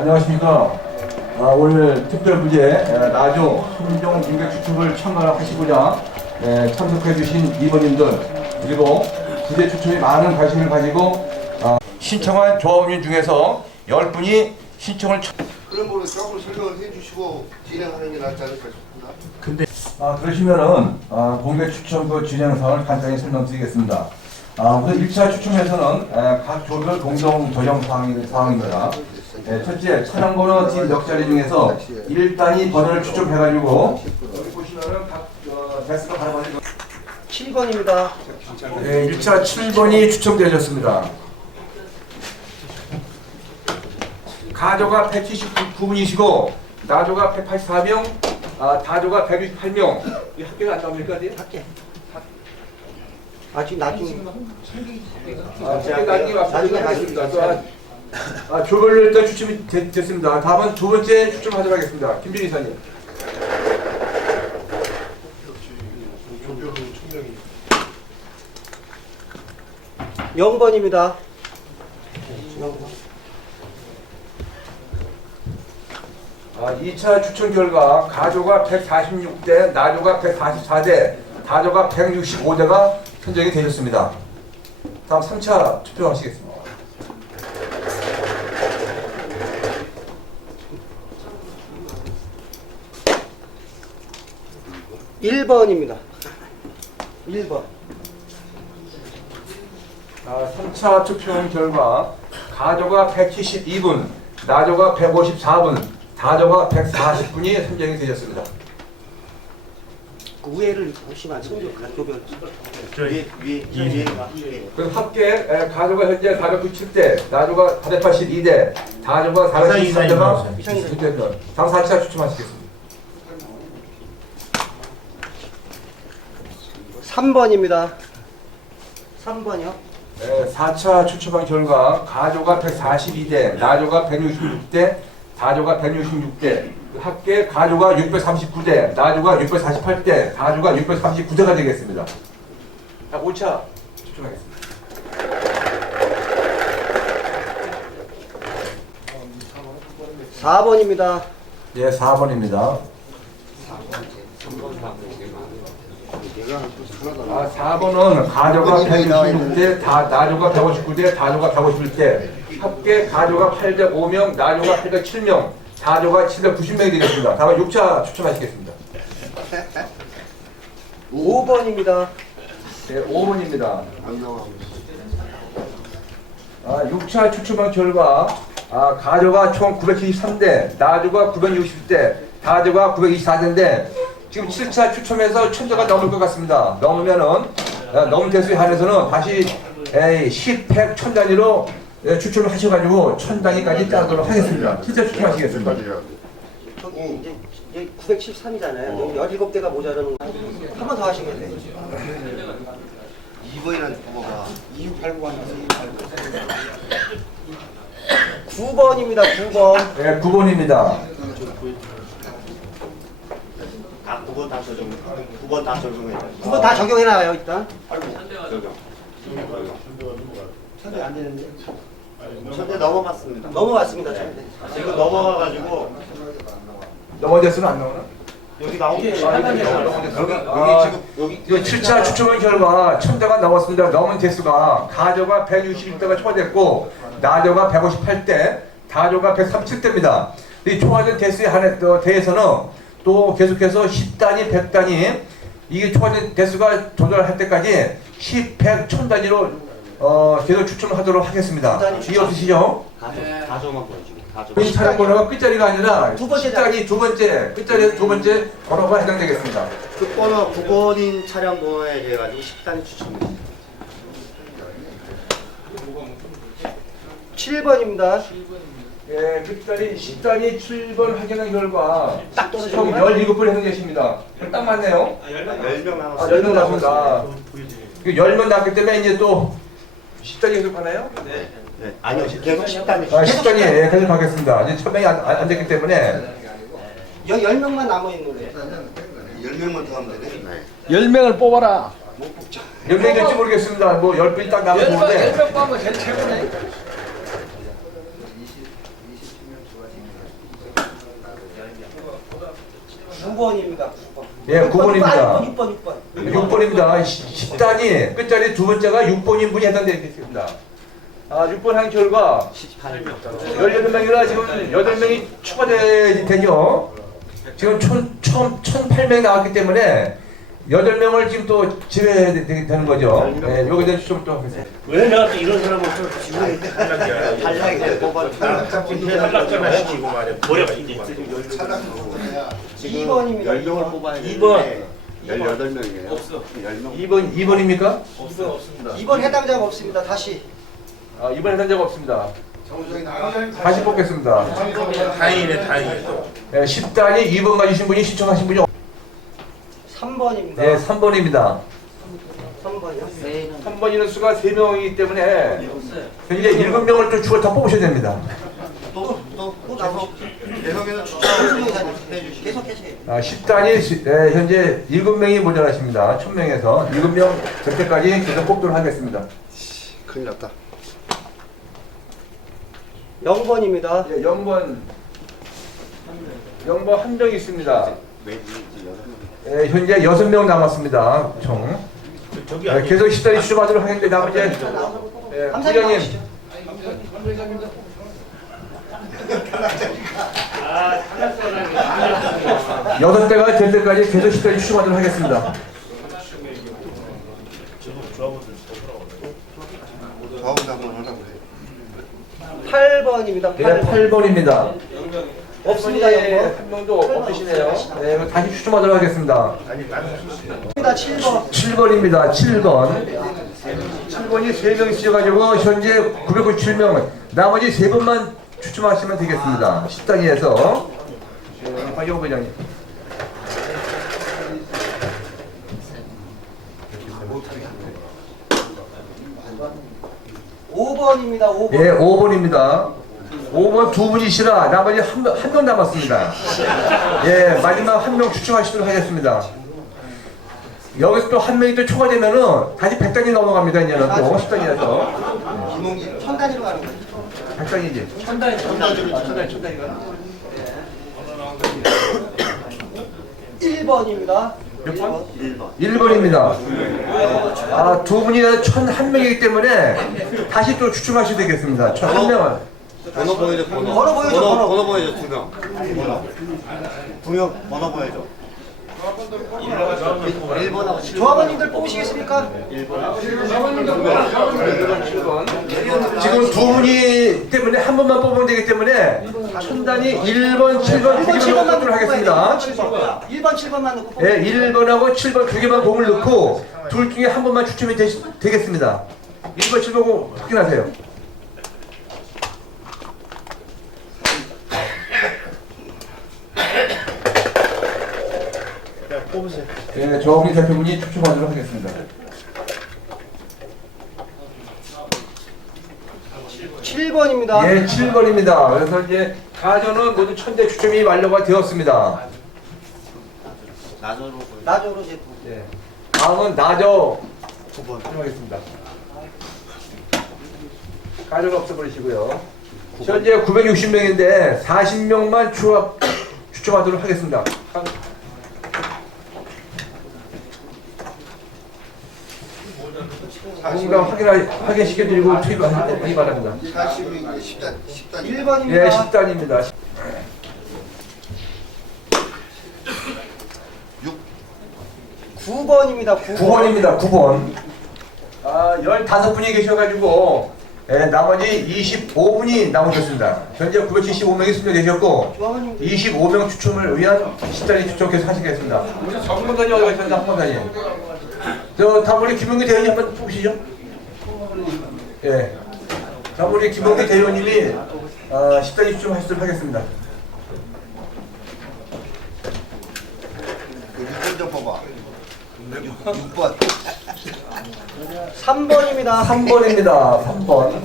안녕하십니까. 오늘 특별부재 나조 순종 인객 추첨을 참가하시고자 참석해주신 임원님들 그리고 부재 추첨에 많은 관심을 가지고 신청한 조합원 중에서 10분이 신청을 그런 거를 조금 설명을 해주시고 진행하는 게 낫지 않을까 싶습니다. 근데 그러시면은 공개 추첨 진행 사항을 간단히 설명드리겠습니다. 우선 1차 추첨에서는 각 조별 공동 조정 사항입니다. 첫째, 차량 번호 뒷 몇 자리 중에서 1단위 번호를 추첨해가지고 여기 보시면은 각 대수가 바라보는 7번입니다. 1차 7번이 추첨되셨습니다. 가조가 179분이시고 나조가 184명, 다조가 168명. 이 학교가 안 나옵니까? 할게. 지금 나중에. 나중에 하겠습니다. 조별로 일단 추첨이 됐습니다. 다음은 두 번째 추첨하도록 하겠습니다. 김준희 이사님. 조별로 총명이 0번입니다. 2차 추첨 결과 가조가 146대, 나조가 144대, 다조가 165대가 선정이 되셨습니다. 다음 3차 투표하시겠습니다. 1번입니다. 1번. 3차 투표 결과 가조가 172분, 나조가 154분, 다조가 140분이 선정이 되셨습니다. 그 위에를 보시면 조별. 위에가. 그럼 합계 가조가 현재 497대, 나조가 482대, 다조가 423대가 선정됩니다. 다음 4차 추첨하시겠습니다. 3번입니다. 3번이요? 4차 추첨한 결과 가조가 142대, 나조가 166대, 다조가 166대, 합계 가조가 639대, 나조가 648대, 다조가 639대가 되겠습니다. 자, 5차 추첨하겠습니다. 4번입니다. 예, 4번입니다. 4번은 가조가 166대, 나조가 159대, 다조가 151대, 합계 가조가 805명, 나조가 807명, 다조가 790명이 되겠습니다. 다음 6차 추첨하시겠습니다. 5번입니다. 네, 5번입니다. 안 나와. 6차 추첨한 결과 가조가 총 973대, 나조가 960대, 다조가 924대인데 지금 7차 추첨에서 1000대가 넘을 것 같습니다. 넘으면은 넘은 대수에 한해서는 다시 10, 100, 1000 단위로 추첨을 하셔가지고 1000단위까지 따도록 하겠습니다. 7차 추첨하시겠습니다. 저기 이제 973이잖아요. 17대가 모자라는 거. 한 번 더 하시면 돼요. 2번이라는 부모가 9번입니다. 9번. 네, 9번입니다. 9번 다 적용. 9번 다 적용해. 9번 다 적용해놔요, 일단. 천대 안 되는데. 천대 넘어갔습니다. 넘어갔습니다, 천대. 지금 넘어가가지고 넘어진 대수는 안 나오나? 여기 나오게. 여기 지금 7차 추첨한 결과 1000대가 넘었습니다. 넘은 대수가 가조가 161대가 초과됐고 나조가 158대, 다조가 137대입니다. 이 초과된 대수에 대해서는 또 계속해서 10단위, 100단위 이게 초과된 대수가 조절할 때까지 10, 100, 1000단위로 계속 추첨을 하도록 하겠습니다. 이해 없으시죠? 다조만 보여주고. 다조. 이 차량 번호가 끝자리가 아니라 두 번째 10단위 두 번째, 끝자리에서 두 번째 번호가 해당되겠습니다. 끝번호 9번인 차량 번호에 대해 가지고 10단위 추첨입니다. 7번입니다. 예, 끝자리 10단위 7번 확인한 결과 딱 총 떨어지네요. 17분 해당되십니다. 딱 맞네요. 10명 남았어요. 10명 남았습니다. 10명 남기 때문에 이제 또 10단위 계속하나요? 네. 아니요. 계속 10단위. 10단위 예, 계속하겠습니다. 이제 1000명이 안 됐기 때문에 10명만 남아있는데. 10명만 더 하면 되네. 10명을 뽑아라. 몇 명이 될지 모르겠습니다. 뭐 10분이 딱 남아서 오는데 10명 뽑으면 제일 최고네. 9번입니다. 9번. 예, 9번입니다. 6번. 6번입니다. 10단이 끝자리 두 번째가 6번인 분이 해당되겠습니다. 6번 한 결과 18명이라 지금 8명이 추가되죠. 지금 처음 1,008명이 나왔기 때문에 8명을 지금 또 제외해야 되는 거죠. 네, 요거에 대해서 좀 또 하겠습니다. 왜 나한테 이런 사람을 또 지금 탈락이야? 탈락이 뽑아 탈락자나 시키고 말이야. 버려가 이제. 차량이야. 2번입니다. 10명을 뽑아야 되는데 2번. 18명이에요. 없어. 10명. 2번입니까? 없습니다. 2번 해당자가 없습니다. 다시. 2번 해당자가 없습니다. 정수장이 나가면 다시 뽑겠습니다. 다행이네, 다행이네. 또. 10단이 2번 가주신 분이 신청하신 분이 3번입니다. 네, 3번입니다. 3번이요? 3번 인원수가 3명이기 때문에 현재 7명을 또 추가 더 뽑으셔야 됩니다. 또 나오시죠. 대성에서 계속 해주세요. 10단이 현재 7명이 모자라십니다. 1000명에서 7명 적게까지 계속 뽑도록 하겠습니다. 큰일 났다. 0번입니다. 0번 한 명 있습니다. 현재 6명 남았습니다. 총. 저기 아니. 계속 10단이 추첨하도록 하겠는데 나머지 부장님 여섯 대가 될 때까지 계속 10단이 추첨하도록 하겠습니다. 조합을 한번 하라고 해. 8번입니다. 네, 8번입니다. 없습니다. 0번. 한 명도 없으시네요. 네, 그럼 다시 추첨하도록 하겠습니다. 7번. 7번입니다. 7번. 7번이 3명 있어가지고 현재 997명. 나머지 3번만 추첨하시면 되겠습니다. 10단위에서. 박영 부장님. 5번입니다. 5번. 예, 5번입니다. 5번 두 분이시라 나머지 한 명 남았습니다. 예, 마지막 한 명 추첨하시도록 하겠습니다. 여기서 또 한 명이 또 초과되면은 다시 100단위 넘어갑니다. 이제는 또 10단위에서. 김홍기. 1000단위로 가는 거예요. 100단위지. 천단위가. 1번입니다. 몇 번? 1번입니다. 두 분이 1,001명이기 때문에 다시 또 추첨하셔야 되겠습니다. 1,001명을. 번호 보여줘. 번호 보여줘, 번호. 번호 보여줘. 2명. 두 명 번호 보여줘. 1번하고 7번. 조합원님들 뽑으시겠습니까? 지금 두 분이 때문에 한 번만 뽑으면 되기 때문에 천단이 1번, 7번 1번, 7번만 넣도록 하겠습니다. 1번, 7번만 넣고 예, 1번하고 7번 두 개만 공을 넣고 둘 중에 한 번만 추첨이 되겠습니다. 1번, 7번 확인하세요. 뽑으세요. 예, 조홍희 대표분이 추첨하도록 하겠습니다. 7번입니다. 예, 7번입니다. 그래서 이제 가전은 모두 1000대 추첨이 완료가 되었습니다. 나눠로 보여줘. 나조로 이제 예. 다음은 나저 9번 하겠습니다. 가전 없애버리시고요. 현재 960명인데 40명만 추첨하도록 하겠습니다. 누군가 확인시켜드리고 투입하기 바랍니다. 40이 10단. 1번입니다. 예, 10단입니다. 9번입니다. 9번입니다. 9번. 15분이 계셔가지고 나머지 25분이 남으셨습니다. 현재 975명이 수료되셨고 조합원님들 25명 추첨을 위한 10단위 추첨 계속 하시겠습니다. 우리 정문단이 어디 가셨나? 한번단이. 다음 우리 김용기 대원님 한번 뽑으시죠. 예. 다음 우리 김용기 대원님이 10단위 추첨하시도록 하겠습니다. 그 6번 좀 뽑아. 6번. 3번입니다. 3번입니다. 3번.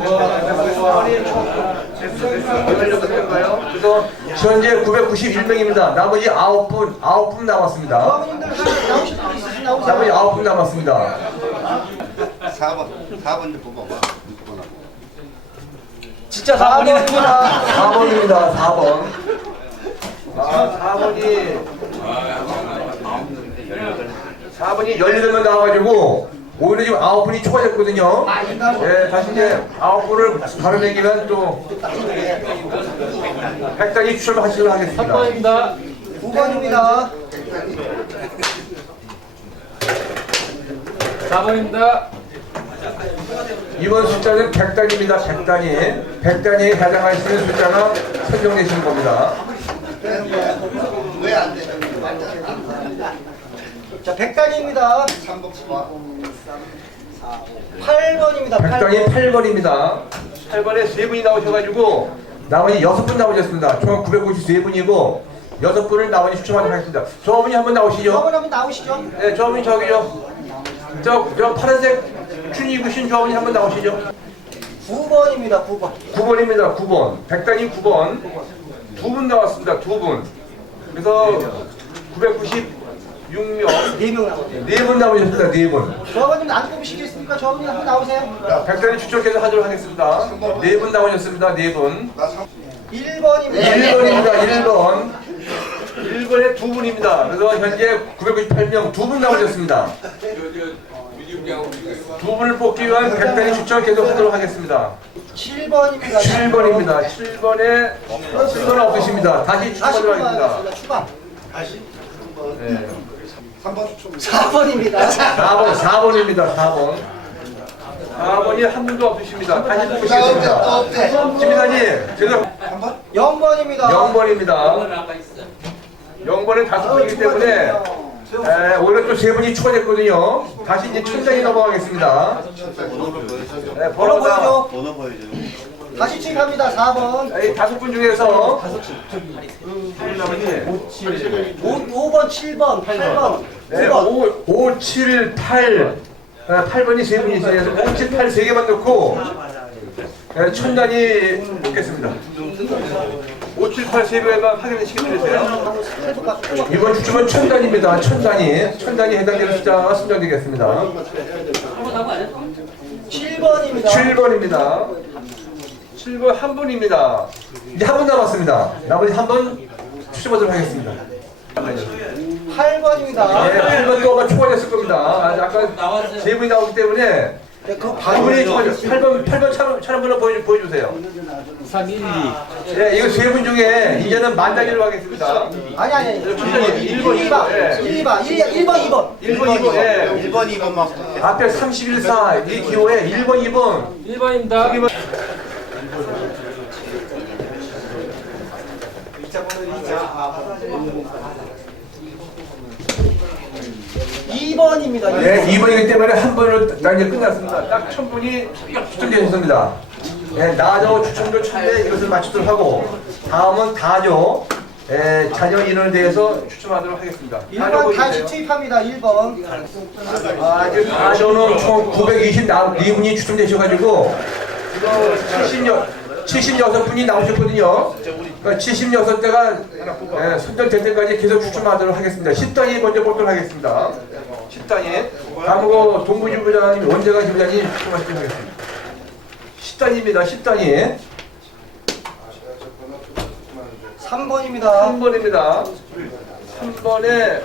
그래서 현재 991명입니다. 나머지 9분 남았습니다. 조합원님들 나오실 분 있으시면 나오세요. 나머지 9분 남았습니다. 4번 좀 뽑아봐. 6번하고. 진짜 4번입니다. 4번입니다. 4번. 4번이 4번이 18명 나와가지고 오히려 지금 9분이 추가됐거든요. 예, 다시 이제 9분을 바로 내기면 또 백단이 추첨하시도록 하겠습니다. 3번입니다. 9번입니다. 4번입니다. 이번 숫자는 백단입니다. 백단위에 해당하시는 숫자가 선정되시는 겁니다. 왜 안 돼? 자, 백단위입니다. 8번입니다. 백단위 8번입니다. 8번에 3분이 나오셔가지고 나머지 6분 나오셨습니다. 총 953분이고 6분을 나머지 추첨하도록 하겠습니다. 저분이 한번 나오시죠. 저번 한번 나오시죠. 네, 저분이 저기죠. 저 파란색 춘 입으신 저분이 한번 나오시죠. 9번입니다. 9번. 9번입니다. 9번. 백단위 9번. 2분 나왔습니다. 2분. 그래서 996명. 4명 나오세요. 4분 나오셨습니다. 4분. 조합원님 안 뽑으시겠습니까? 조합원님 한번 나오세요. 백단위 추첨해서 하도록 하겠습니다. 4분 나오셨습니다. 4분. 1번입니다. 1번입니다. 1번. 1번에 2분입니다. 그래서 현재 998명 2분 나오셨습니다. 2분을 뽑기 위한 백단위 추첨 계속 하도록 하겠습니다. 7번입니다. 7번입니다. 7번은 없으십니다. 다시 추첨하도록 하겠습니다. 추가. 네. 4번입니다. 4번입니다. 4번. 4번이 한 분도 없으십니다. 다시 뽑으시겠습니다. 김이사님, 지금 0번입니다. 0번입니다. 0번은 5분이기 때문에 오히려 또 3분이 추가됐거든요. 다시 이제 천장에 넘어가겠습니다. 네, 번호 번호가 보여줘. 다시 투입합니다. 4번. 이 5분 중에서 5번, 7번, 8번, 네, 9번. 5, 7, 8 8번이 3분이 있어서 5, 7, 8 3개만 넣고 천단이 뽑겠습니다. 5, 7, 8 3개만 확인해 시켜주세요. 이번 추첨은 천단입니다. 천단이 해당되는 숫자가 선정되겠습니다. 7번입니다. 7번입니다. 7번 한 분입니다. 이제 한 분 남았습니다. 나머지 한 분 추첨하도록 하겠습니다. 8번입니다. 네, 8번 또 아마 추가됐을 겁니다. 아까 3분이 나오기 때문에 한 분이 추가됐어요. 8번 촬영번호 보여주세요. 3, 1, 2. 네, 이거 3분 중에 이제는 만나기로 하겠습니다. 아니. 1번, 2번. 1번, 2번. 1번, 2번. 1번, 2번만. 앞에 31사 이 기호에 1번, 2번. 1번입니다. 2번입니다. 네, 2번이기 때문에 한 번으로 이제 끝났습니다. 딱 1000분이 추첨되셨습니다. 네, 나저 추첨도 1000대 이것을 맞추도록 하고 다음은 다저 자녀 인원에 대해서 추첨하도록 하겠습니다. 1번 다시 투입합니다. 1번. 지금 다저는 총 924분이 추첨되셔가지고 이거 76분이 나오셨거든요. 그러니까 76대가 선정될 때까지 계속 추첨하도록 하겠습니다. 10단위 먼저 보도록 하겠습니다. 10단위. 다음으로 동부지부장님, 원재관 지부장님 추첨하시도록 하겠습니다. 10단위입니다. 10단위. 3번입니다. 3번입니다. 3번에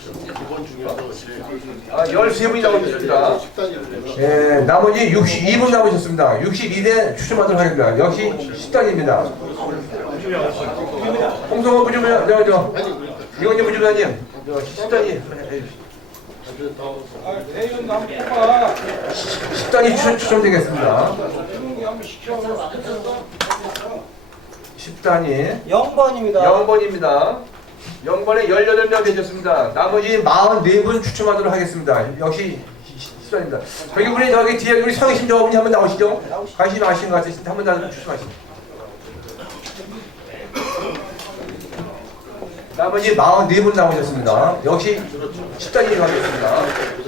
13분이 나오셨습니다. 나머지 62분 남으셨습니다. 62대 추첨하도록 하겠습니다. 역시 10단위입니다. 홍성호 부주부장, 이건희 부주부장님, 10단위. 10단위 추첨되겠습니다. 10단위. 0번입니다. 0번입니다. 0번에 18명 되셨습니다. 나머지 44분 추첨하도록 하겠습니다. 역시 10단입니다. 저기 뒤에 우리 성희신 저분이 한번 나오시죠? 관심 아시는 것 같으신데 한번 나와서 추첨하시죠. 나머지 44분 나오셨습니다. 역시 10단위 가겠습니다.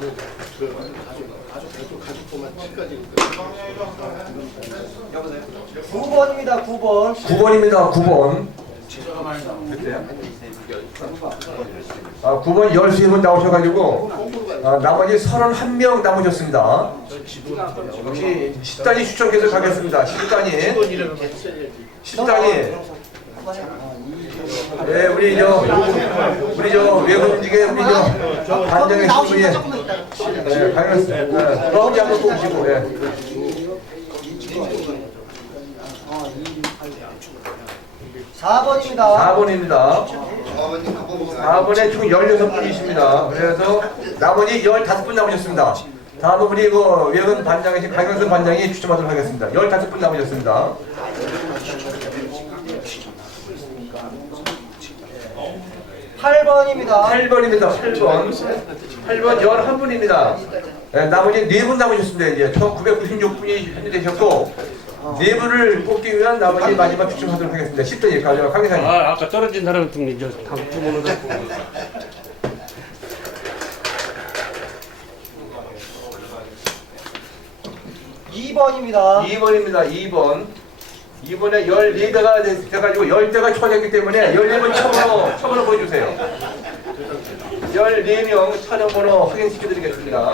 9번입니다. 9번. 9번입니다. 9번. 9번 13분 나오셔가지고 나머지 31명 남으셨습니다. 역시 10단위 추첨 계속 하겠습니다. 10단위. 10단위. 예, 우리 저 외국 중에 우리 저 반장의 분이 예, 강연 거기 한번 보시고 예. 4번입니다. 4번입니다. 아버님 그 부분 4번에 총 16분이십니다. 그래서 나머지 15분 남으셨습니다. 다음은 우리 그 외근 반장이신 강영선 반장이 추첨하도록 하겠습니다. 15분 남으셨습니다. 8번입니다. 8번입니다. 8번 11분입니다. 네, 나머지 4분 남으셨습니다. 이제 총 996분이 현재 되셨고 4분을 뽑기 위한 나머지 마지막 추첨하도록 하겠습니다. 10분 가져가 강 기사님. 아까 떨어진 사람 등님 저 다음 주문으로 2번입니다. 2번입니다. 2번에 14대가 돼가지고 10대가 초과됐기 때문에 14번 처음으로 보여주세요. 14명 촬영번호 확인시켜드리겠습니다.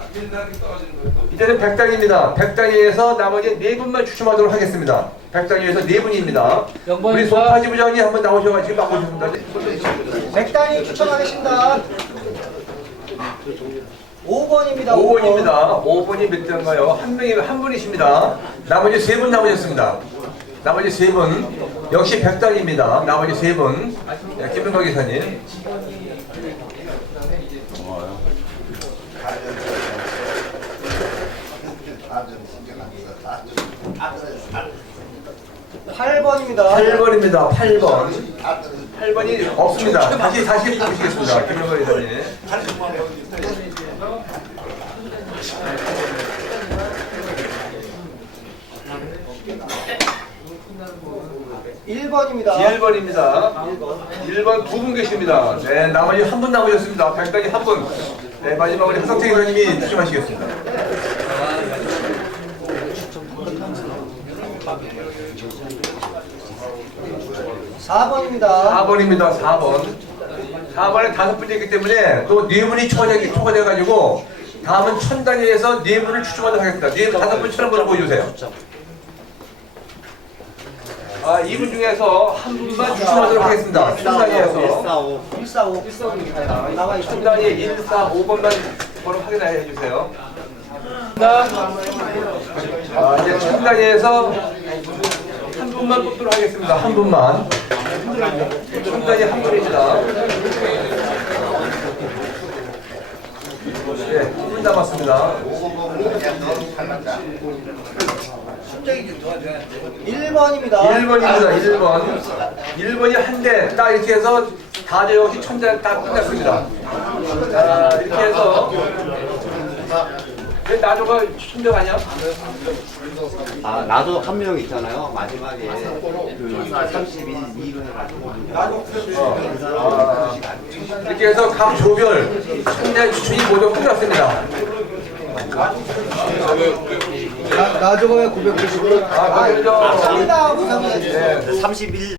이제는 100단위입니다. 100단위에서 나머지 4분만 추첨하도록 하겠습니다. 100단위에서 4분입니다. 우리 송파지 부장이 한번 나오셔가지고 바꾸셨습니다. 100단위 추천하겠습니다. 5번입니다. 5번이 몇 대인가요? 한 분이십니다. 나머지 3분 남으셨습니다. 나머지 3분 역시 100단위입니다. 나머지 3분 네, 김은박 기사님. 8번입니다. 8번입니다. 8번이 없습니다. 다시 보시겠습니다. 김은박 기사님. 1번입니다. 1번 2분 계십니다. 네, 나머지 한 분 남으셨습니다. 100단위 한 분. 네, 마지막으로 허성태 기사님이 추첨하시겠습니다. 4번입니다. 4번에 5분이 있기 때문에 또 4분이 초과돼가지고 다음은 1000단위에서 4분을 추첨하도록 하겠습니다. 5분 촬영번호 보여주세요. 2분 중에서 한 분만 추첨하도록 하겠습니다. 1000단위에서 145. 나와 있습니다. 1000단위 145번만 번호 확인해 주세요. 이제 1000단위에서 한 분만 뽑도록 하겠습니다. 한 분만. 1000단위 한 분입니다. 네, 한 분 남았습니다. 1번입니다. 1번이 한 대 딱 이렇게 해서 다 역시 1000대 딱 끝났습니다. 자, 이렇게 해서 왜 나조가 1000대 가냐? 나도 한 명 있잖아요. 마지막에 그 31로 해가지고. 이렇게 해서 각 조별 1000대 추천이 모두 끝났습니다. 나조가 990원. 먼저 감사합니다. 우상이. 네. 31